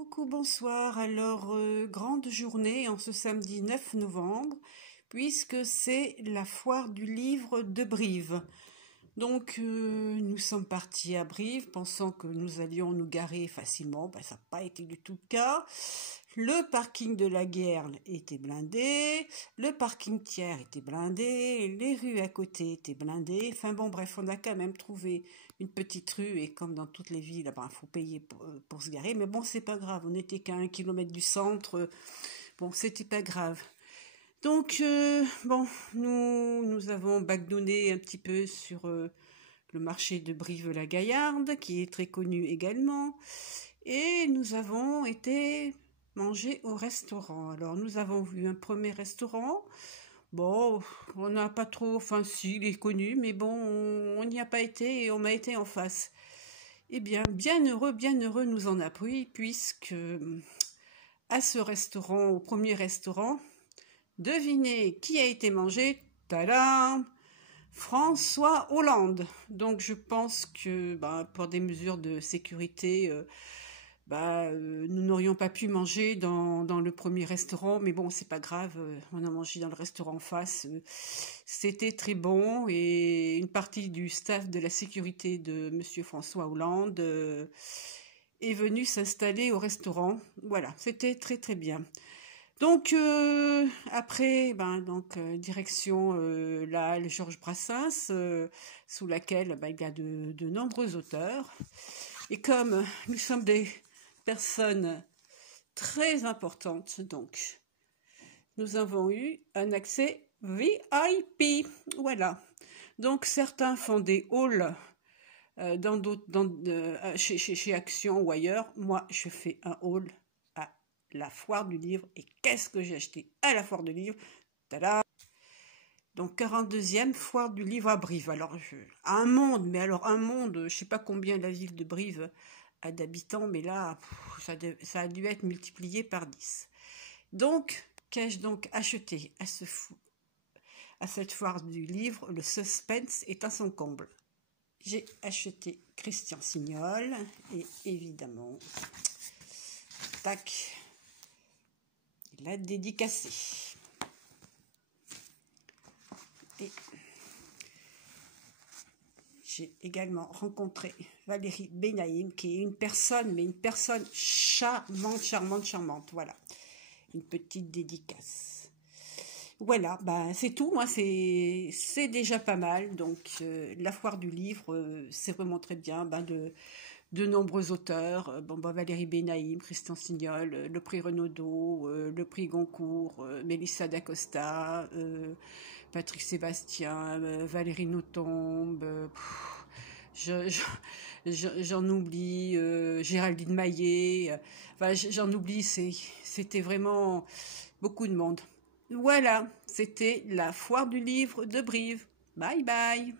Coucou, bonsoir. Alors, grande journée en ce samedi 9 novembre, puisque c'est la foire du livre de Brive. Donc, nous sommes partis à Brive, pensant que nous allions nous garer facilement. Ben, ça n'a pas été du tout le cas. Le parking de la Guerle était blindé, le parking tiers était blindé, les rues à côté étaient blindées. Enfin bon, bref, on a quand même trouvé une petite rue, et comme dans toutes les villes, il faut payer pour se garer. Mais bon, c'est pas grave, on n'était qu'à 1 kilomètre du centre, bon, c'était pas grave. Donc, bon, nous avons bagdonné un petit peu sur le marché de Brive-la-Gaillarde, qui est très connu également. Et nous avons été manger au restaurant. Alors, nous avons vu un premier restaurant. Bon, on n'a pas trop... Enfin, si, il est connu, mais bon, on n'y a pas été et on m'a été en face. Eh bien, bien heureux nous en a pris, puisque à ce restaurant, au premier restaurant, devinez qui a été mangé? Tadam! François Hollande. Donc je pense que pour des mesures de sécurité, nous n'aurions pas pu manger dans le premier restaurant, mais bon, c'est pas grave, on a mangé dans le restaurant en face. C'était très bon, et une partie du staff de la sécurité de Monsieur François Hollande est venue s'installer au restaurant. Voilà, c'était très très bien. Donc après, direction la halle Georges Brassens, sous laquelle il y a de nombreux auteurs. Et comme nous sommes des personnes très importantes, donc nous avons eu un accès VIP. Voilà. Donc certains font des halls chez Action ou ailleurs. Moi, je fais un haul à la foire du livre. Et qu'est-ce que j'ai acheté à la foire du livre? Tada! Donc 42e foire du livre à Brive. Alors un monde, mais alors un monde, je sais pas combien la ville de Brive a d'habitants, mais là ça a dû être multiplié par 10. Donc qu'ai-je donc acheté à cette foire du livre? Le suspense est à son comble. J'ai acheté Christian Signol et évidemment, tac, il a dédicacé. Et j'ai également rencontré Valérie Benaïm, qui est une personne charmante. Voilà, une petite dédicace. Voilà, c'est tout. Moi, c'est déjà pas mal. Donc, la foire du livre, c'est vraiment très bien. De nombreux auteurs. Valérie Benaïm, Christian Signol, le prix Renaudot, le prix Goncourt, Mélissa d'Acosta, Patrick Sébastien, Valérie Nothomb, j'en oublie, Géraldine Maillet, j'en oublie, c'était vraiment beaucoup de monde. Voilà, c'était la foire du livre de Brive. Bye bye.